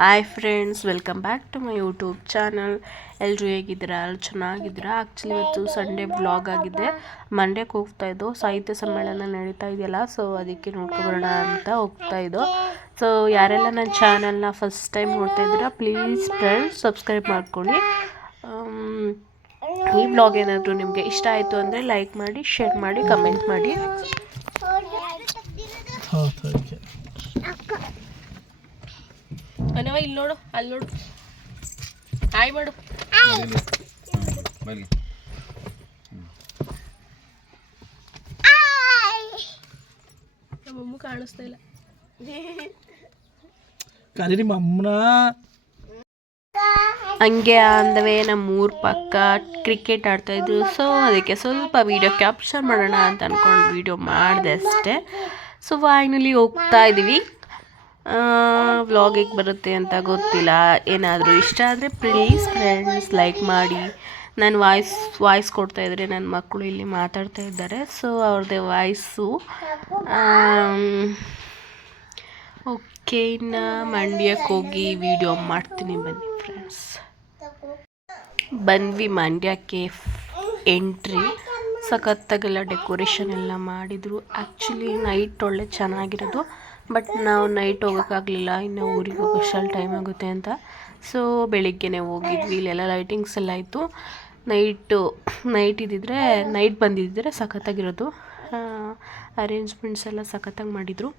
Hi friends, welcome back to my YouTube channel. ಎಲ್ಲರೂ ಹೇಗಿದ್ದೀರಾ? ಎಲ್ಲ ಚೆನ್ನಾಗಿದ್ದೀರಾ? ಆ್ಯಕ್ಚುಲಿ ಇವತ್ತು ಸಂಡೇ ವ್ಲಾಗ್ ಆಗಿದೆ. ಮಂಡ್ಯಕ್ಕೆ ಹೋಗ್ತಾಯಿದ್ದೋ, ಸಾಹಿತ್ಯ ಸಮ್ಮೇಳನ ನಡೀತಾ ಇದೆಯಲ್ಲ, ಸೊ ಅದಕ್ಕೆ ನೋಡ್ಕೊಬರೋಣ ಅಂತ ಹೋಗ್ತಾಯಿದ್ದೋ. ಸೊ ಯಾರೆಲ್ಲ ನನ್ನ ಚಾನಲ್ನ ಫಸ್ಟ್ ಟೈಮ್ ನೋಡ್ತಾ ಇದ್ದೀರಾ, ಪ್ಲೀಸ್ ಫ್ರೆಂಡ್ಸ್ ಸಬ್ಸ್ಕ್ರೈಬ್ ಮಾಡ್ಕೊಳ್ಳಿ. ಈ ವ್ಲಾಗ್ ಏನಾದರೂ ನಿಮಗೆ ಇಷ್ಟ ಆಯಿತು ಅಂದರೆ ಲೈಕ್ ಮಾಡಿ, ಶೇರ್ ಮಾಡಿ, ಕಮೆಂಟ್ ಮಾಡಿ. ಅನವ ಇಲ್ಲಿ ನೋಡು, ಅಲ್ಲಿ ನೋಡು, ಹಾಯ್ ಮಾಡು. ನಮ್ಮಮ್ಮ ಕಾಣಿಸ್ತಾ ಇಲ್ಲ. ಹಂಗೆ ಅಂದವೇ ನಮ್ಮೂರ ಪಕ್ಕ ಕ್ರಿಕೆಟ್ ಆಡ್ತಾಯಿದ್ರು. ಸೊ ಅದಕ್ಕೆ ಸ್ವಲ್ಪ ವೀಡಿಯೋ ಕ್ಯಾಪ್ಚರ್ ಮಾಡೋಣ ಅಂತ ಅಂದ್ಕೊಂಡು ವೀಡಿಯೋ ಮಾಡಿದೆ ಅಷ್ಟೇ. ಸೊ ಫೈನಲಿ ಹೋಗ್ತಾ ಇದ್ದೀವಿ. ವ್ಲಾಗಿಗೆ ಬರುತ್ತೆ ಅಂತ ಗೊತ್ತಿಲ್ಲ. ಏನಾದರೂ ಇಷ್ಟ ಆದರೆ ಪ್ಲೀಸ್ ಫ್ರೆಂಡ್ಸ್ ಲೈಕ್ ಮಾಡಿ. ನಾನು ವಾಯ್ಸ್ ಕೊಡ್ತಾಯಿದ್ರೆ ನನ್ನ ಮಕ್ಕಳು ಇಲ್ಲಿ ಮಾತಾಡ್ತಾ ಇದ್ದಾರೆ. ಸೊ ಅವ್ರದ್ದೇ ವಾಯ್ಸು. ಓಕೆ, ಇನ್ನು ಮಂಡ್ಯಕ್ಕೆ ಹೋಗಿ ವಿಡಿಯೋ ಮಾಡ್ತೀನಿ, ಬನ್ನಿ ಫ್ರೆಂಡ್ಸ್. ಬಂದ್ವಿ ಮಂಡ್ಯಕ್ಕೆ. ಎಂಟ್ರಿ ಸಖತ್ತಾಗೆಲ್ಲ ಡೆಕೋರೇಷನ್ ಎಲ್ಲ ಮಾಡಿದರು. ಆ್ಯಕ್ಚುಲಿ ನೈಟ್ ಒಳ್ಳೆ ಚೆನ್ನಾಗಿರೋದು, ಬಟ್ ನಾವು ನೈಟ್ ಹೋಗೋಕ್ಕಾಗಲಿಲ್ಲ, ಇನ್ನು ಊರಿಗೆ ಹೋಗೋಷ್ಟರಲ್ಲಿ ಟೈಮ್ ಆಗುತ್ತೆ ಅಂತ. ಸೊ ಬೆಳಿಗ್ಗೆನೇ ಹೋಗಿದ್ವಿ. ಇಲ್ಲೆಲ್ಲ ಲೈಟಿಂಗ್ಸ್ ಎಲ್ಲ ಇತ್ತು. ನೈಟ್ ಇದ್ದಿದ್ರೆ ನೈಟ್ ಬಂದಿದ್ದರೆ ಸಖತ್ತಾಗಿರೋದು. ಅರೇಂಜ್ಮೆಂಟ್ಸ್ ಎಲ್ಲ ಸಖತ್ತಾಗಿ ಮಾಡಿದರು.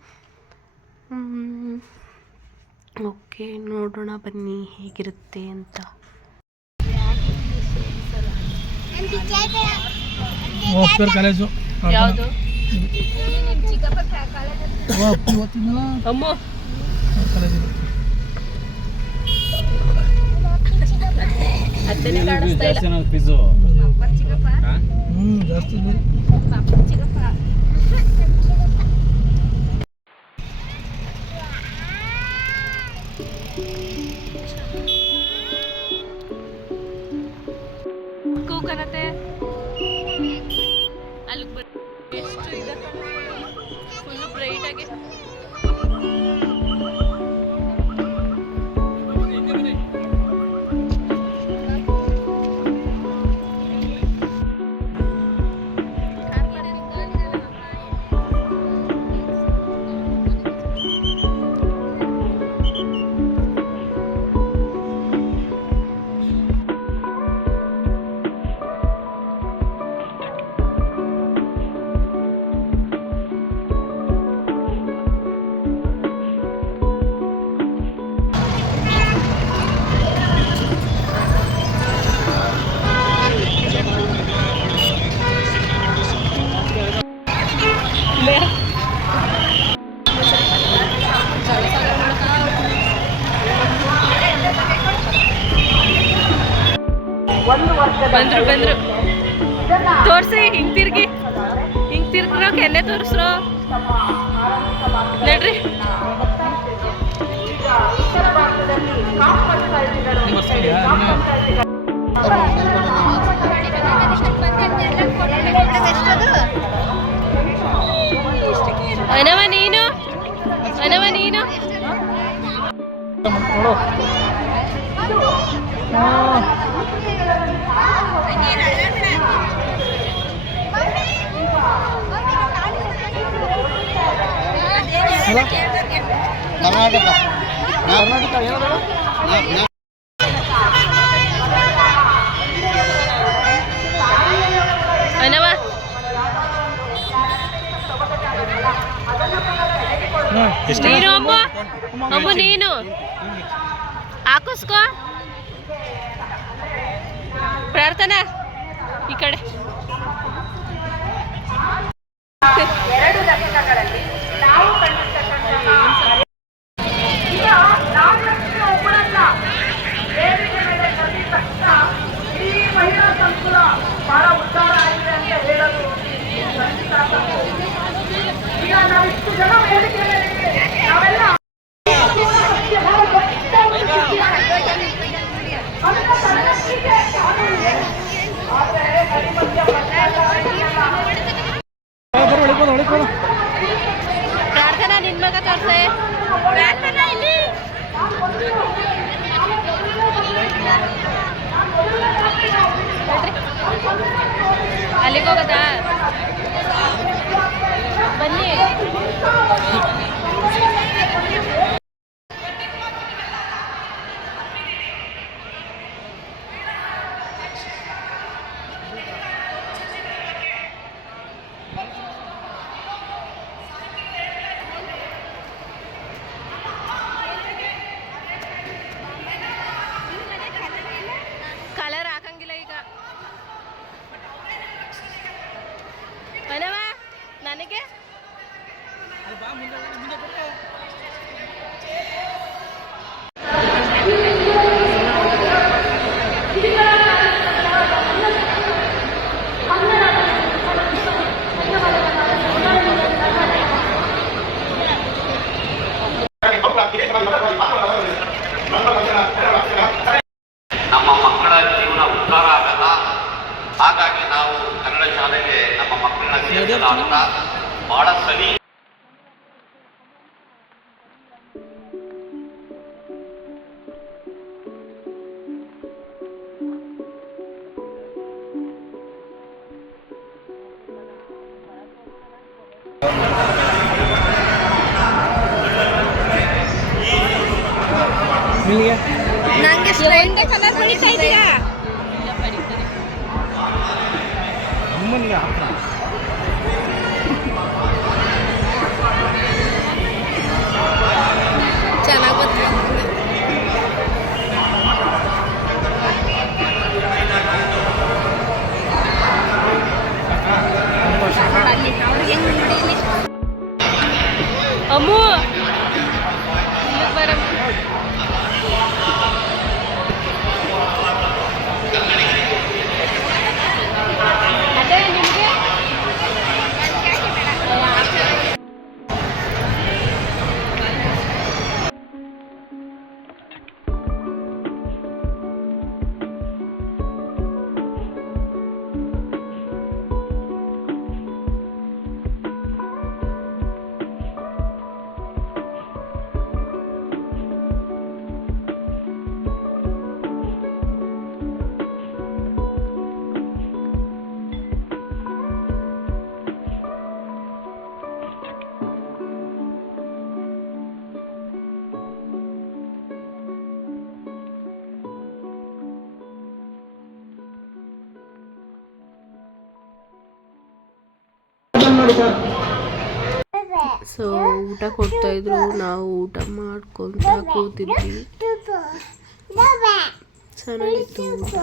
ಓಕೆ, ನೋಡೋಣ ಬನ್ನಿ ಹೇಗಿರುತ್ತೆ ಅಂತ. ಕಾಲೇಜು ಯಾವುದು? ಕೂಕನತೆ ಅಲ್ಲಿ ಎಷ್ಟು ಇದೆ, ಫುಲ್ಲು ಬ್ರೈಟಾಗಿ. ಬಂದ್ರು ತೋರ್ಸಿ, ಹಿಂಗ್ ತಿರ್ಗ್ರೋ ಕೆನ್ನೆ ತೋರಿಸ್ರೋ ನಡ್ರಿ. ಅನವ ನೀನು ಅನವ ನೀನು ಅಮ್ಮ ನೀನು ಹಾಕಿಸ್ಕೋ. ಪ್ರಾರ್ಥನಾ ಈ ಕಡೆ. 2 ದಶಕಗಳಲ್ಲಿ ನಾವು ಕಂಡಿರ್ತಕ್ಕಂತಹ ಒಬ್ಬರನ್ನ ವೇದಿಕೆ ಮೇಲೆ ಕರೆದ ತಕ್ಷಣ ಇಡೀ ಮಹಿಳಾ ಸಂಕುಲ ಬಹಳ ಉದ್ಧಾರ ಆಗಿದೆ ಅಂತ ಹೇಳಲು ಈಗ ನಾವಿಷ್ಟು ಜನ ವೇದಿಕೆ ಮೇಲೆ ನಾವೆಲ್ಲ ಆದರೆ ನಮ್ಮ ಮಕ್ಕಳ ಜೀವನ ಉದ್ಧಾರ ಆಗಲ್ಲ. ಹಾಗಾಗಿ ನಾವು ಕನ್ನಡ ಶಾಲೆಗೆ ನಮ್ಮ ಮಕ್ಕಳನ್ನ ಸೇರಿಸಲಾಗ ಬಹಳ ಸರಿ. ನಿಮಗೆ ನಂಗೆ ಸ್ಟ್ರೈಟ್ ಕಲರ್ ಹೊಡಿತಾ ಇದೀಯಾ? ಅಮ್ಮನಿಗೆ ಹಾಕ್ತಾ ಚೆನ್ನಾಗಿ ಗೊತ್ತಿಲ್ಲ. ಅಮ್ಮು ಬರಮ್ಮ. ಅದೇ ನಿಮಗೆ ಸೊ ಊಟ ಕೊಡ್ತಾಯಿದ್ರು, ನಾವು ಊಟ ಮಾಡ್ಕೊತ ಕೂತಿದ್ವಿ. ಚೆನ್ನಾಗಿತ್ತು ಊಟ.